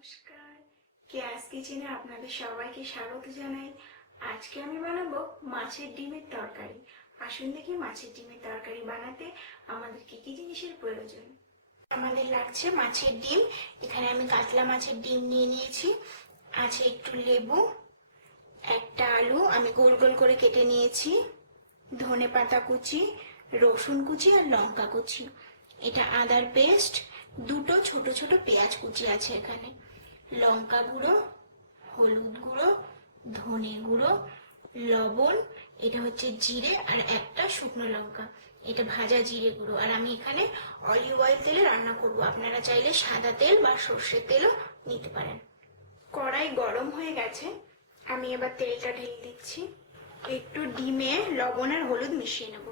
নমস্কার, কেয়াস কিচেনে আপনাদের সবাইকে স্বাগত জানাই। আজকে আমি বানাবো মাছের ডিমের তরকারি। আসুন দেখি মাছের ডিমের তরকারি বানাতে আমাদের কি কি জিনিসের প্রয়োজন। আমাদের লাগছে মাছের ডিম। এখানে আমি কাতলা মাছের ডিম নিয়ে নিয়েছি। আছে একটু লেবু, একটা আলু আমি গোল গোল করে কেটে নিয়েছি, ধনে পাতা কুচি, রসুন কুচি আর লঙ্কা কুচি, এটা আদার পেস্ট, দুটো ছোট ছোট পেঁয়াজ কুচি আছে এখানে, লঙ্কা গুঁড়ো, হলুদ গুঁড়ো, ধনে গুঁড়ো, লবণ, এটা হচ্ছে জিরে আর একটা শুকনো লঙ্কা, এটা ভাজা জিরে গুঁড়ো। আর আমি এখানে অলিভ অয়েল তেলে রান্না করব, আপনারা চাইলে সাদা তেল বা সর্ষের তেলও নিতে পারেন। কড়াই গরম হয়ে গেছে, আমি এবার তেলটা ঢেলে দিচ্ছি। একটু ডিমে লবণ আর হলুদ মিশিয়ে নেব।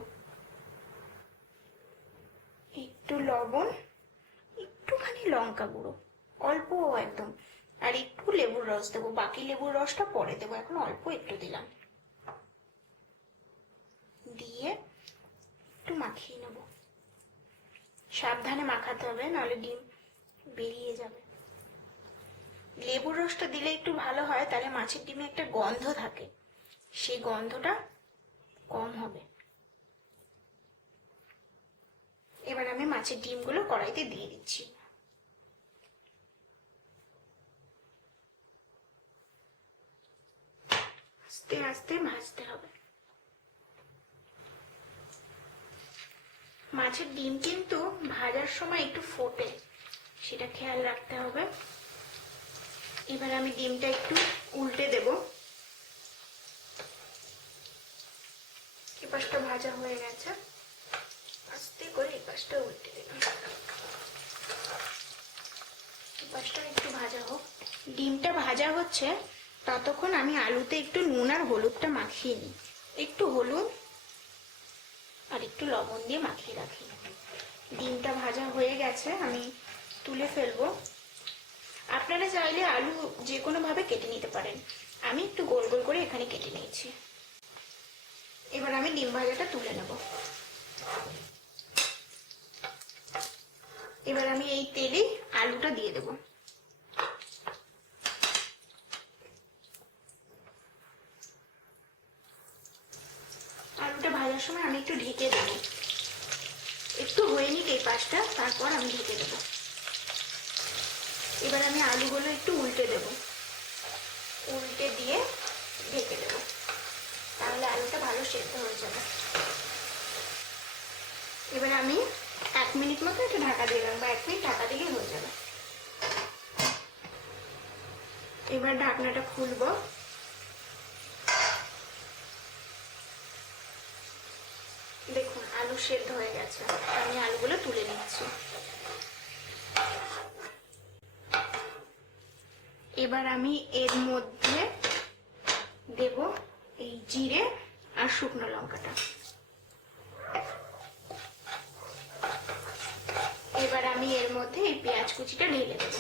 একটু লবণ, একটুখানি লঙ্কা গুঁড়ো, অল্প একদম, আর একটু লেবুর রস দেবো। বাকি লেবুর রসটা পরে দেবো, এখন অল্প একটু দিলাম। দিয়ে একটু মাখিয়ে নেব। সাবধানে মাখাতে হবে, নাহলে ডিম বেরিয়ে যাবে। লেবুর রসটা দিলে একটু ভালো হয়, তাহলে মাছের ডিমে একটা গন্ধ থাকে, সেই গন্ধটা কম হবে। এবার আমি মাছের ডিমগুলো কড়াইতে দিয়ে দিচ্ছি। আস্তে আস্তে ভাজতে হবে। মাছের ডিম কিন্তু ভাজার সময় একটু ফোটে, সেটা খেয়াল রাখতে হবে। এবার আমি ডিমটা একটু উল্টে দেব। এই পাশটা ভাজা হয়ে গেছে, আস্তে করে এই পাশটা উল্টে দিলাম। এই পাশটা একটু ভাজা হোক। ডিমটা ভাজা হচ্ছে, ততক্ষণ আমি আলুতে একটু নুন আর হলুদটা মাখিয়ে নিই। একটু হলুদ আর একটু লবণ দিয়ে মাখিয়ে রাখি। ডিমটা ভাজা হয়ে গেছে, আমি তুলে ফেলবো। আপনারা চাইলে আলু যে কোনো ভাবে কেটে নিতে পারেন, আমি একটু গোল গোল করে এখানে কেটে নিয়েছি। এবার আমি ডিম ভাজাটা তুলে নেব। এবার আমি এই তেলে আলুটা দিয়ে দেব। আলুটা ভাজার সময় আমি একটু ঢেকে দেবো, একটু হয়ে নিক এই পাশটা, তারপর আমি ঢেকে দেবো। এবার আমি আলুগুলো একটু উল্টে দেব, উল্টে দিয়ে ঢেকে দেব, তাহলে আলুটা ভালো সেদ্ধ হয়ে যাবে। এবার আমি 1 মিনিট মতো একটু ঢাকা দিলাম, বা 1 মিনিট ঢাকা দিলেই হয়ে যাবে। এবার ঢাকনাটা খুলবো। দেখুন আলু সেদ্ধ হয়ে গেছে, আমি আলুগুলো তুলে নিচ্ছি। এবার আমি এর মধ্যে দেব এই জিরে আর শুকনো লঙ্কাটা। এবার আমি এর মধ্যে এই পেঁয়াজ কুচিটা ঢেলে দেব।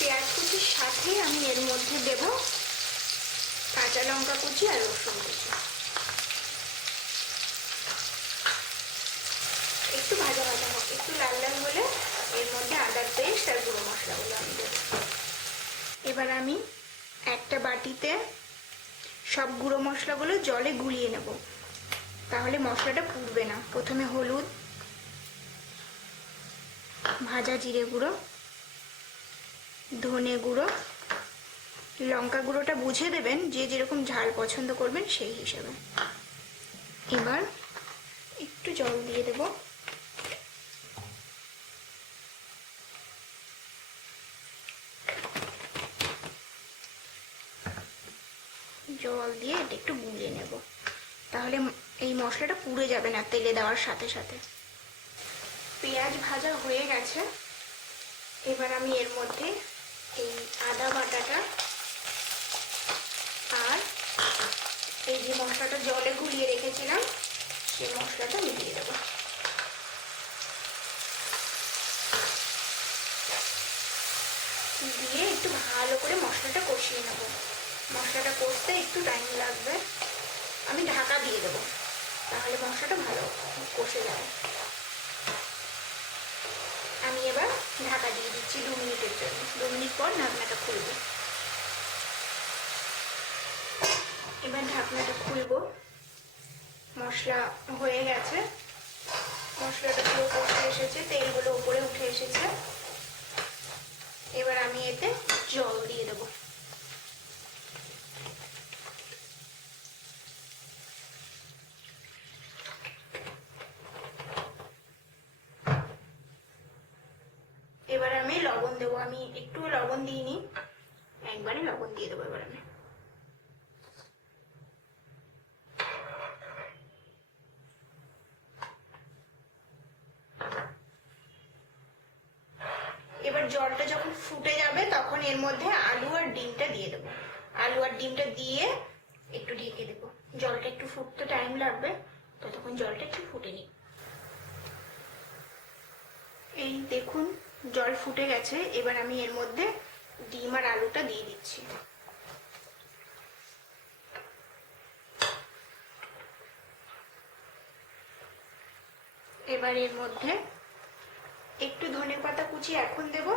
পেঁয়াজ কুচির সাথে আমি এর মধ্যে দেব কাঁচা লঙ্কা কুচি আর রসুন কুচি। একটু ভাজা ভাজা হোক, একটু লাল লাল হলে এর মধ্যে আদার পেস্ট আর গুঁড়ো মশলাগুলো আমি দেব। এবার আমি একটা বাটিতে সব গুঁড়ো মশলাগুলো জলে গুলিয়ে নেব, তাহলে মশলাটা পুড়বে না। প্রথমে হলুদ, ভাজা জিরে গুঁড়ো, ধনে গুঁড়ো, লঙ্কা গুঁড়োটা বুঝে দেবেন, যে যেরকম ঝাল পছন্দ করবেন সেই হিসেবে। এবার একটু জল দিয়ে দেব। জল দিয়ে এটা একটু গুলিয়ে নেব, তাহলে এই মশলাটা পুড়ে যাবে না তেলে দেওয়ার সাথে সাথে। পেঁয়াজ ভাজা হয়ে গেছে, এবার আমি এর মধ্যে এই আদা বাটাটা আর এই যে মশলাটা জলে গুলিয়ে রেখেছিলাম সেই মশলাটা মিলিয়ে দেবো। দিয়ে একটু ভালো করে মশলাটা কষিয়ে নেব। মশলাটা কষতে একটু টাইম লাগবে, আমি ঢাকা দিয়ে দেবো, তাহলে মশলাটা ভালো কষে যাবে। আমি এবার ঢাকা দিয়ে দিচ্ছি 2 মিনিটের জন্য। 2 মিনিট পর ঢাকনাটা খুলব। এবার ঢাকনাটা খুলব। মশলা হয়ে গেছে, মশলাটা পুরো কষে এসেছে, তেলগুলো উপরে উঠে এসেছে। এবার আমি এতে জল দিয়ে দেবো। এবার আমি লবণ দেবো, আমি একটু লবণ দিইনি, একবারে লবণ দিয়ে দেবো। এবার আমি এবার জলটা যখন ফুটে যাবে তখন এর মধ্যে আলু আর ডিমটা দিয়ে দেবো। আলু আর ডিমটা দিয়ে একটু ঢেকে দেবো। জলটা একটু ফুটতে টাইম লাগবে, ততক্ষণ জলটা একটু ফুটে নিই। এই দেখুন জল ফুটে গেছে। এবার আমি এর মধ্যে ডিম আর আলুটা দিয়ে দিচ্ছি। এবার এর মধ্যে একটু ধনেপাতা কুচি এখন দেব,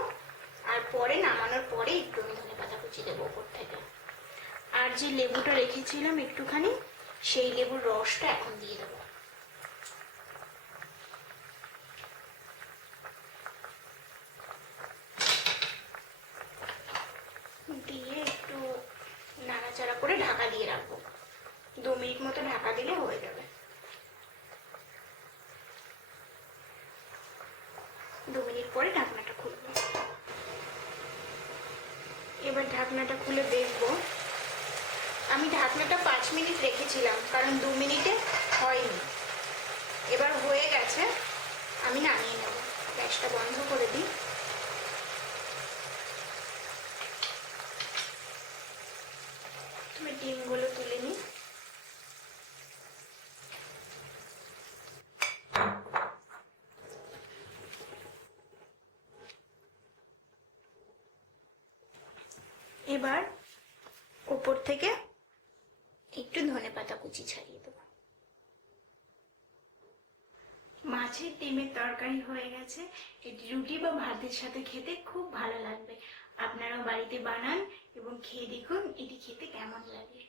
আর পরে নামানোর পরে একটু আমি ধনেপাতা কুচি দেবো ওপর থেকে। আর যে লেবুটা রেখেছিলাম একটুখানি, সেই লেবুর রসটা এখন দিয়ে দেবো। দিয়ে একটু নাড়াচাড়া করে ঢাকা দিয়ে রাখবো। 2 মিনিট মতো ঢাকা দিলে হয়ে যাবে। 2 মিনিট পরে ঢাকনাটা খুলবো। এবার ঢাকনাটা খুলে দেখবো। আমি ঢাকনাটা 5 মিনিট রেখেছিলাম, কারণ 2 মিনিটে হয়নি। এবার হয়ে গেছে, আমি নামিয়ে নেব। গ্যাসটা বন্ধ করে দিই। তুমি ডিমগুলো তুলে নিই। এবার উপর থেকে একটু ধনেপাতা কুচি ছাড়িয়ে দেবো। মাছের ডিমের তরকারি হয়ে গেছে। এটি রুটি বা ভাতের সাথে খেতে খুব ভালো লাগবে। আপনারাও বাড়িতে বানান এবং খেয়ে দেখুন এটি খেতে কেমন লাগে।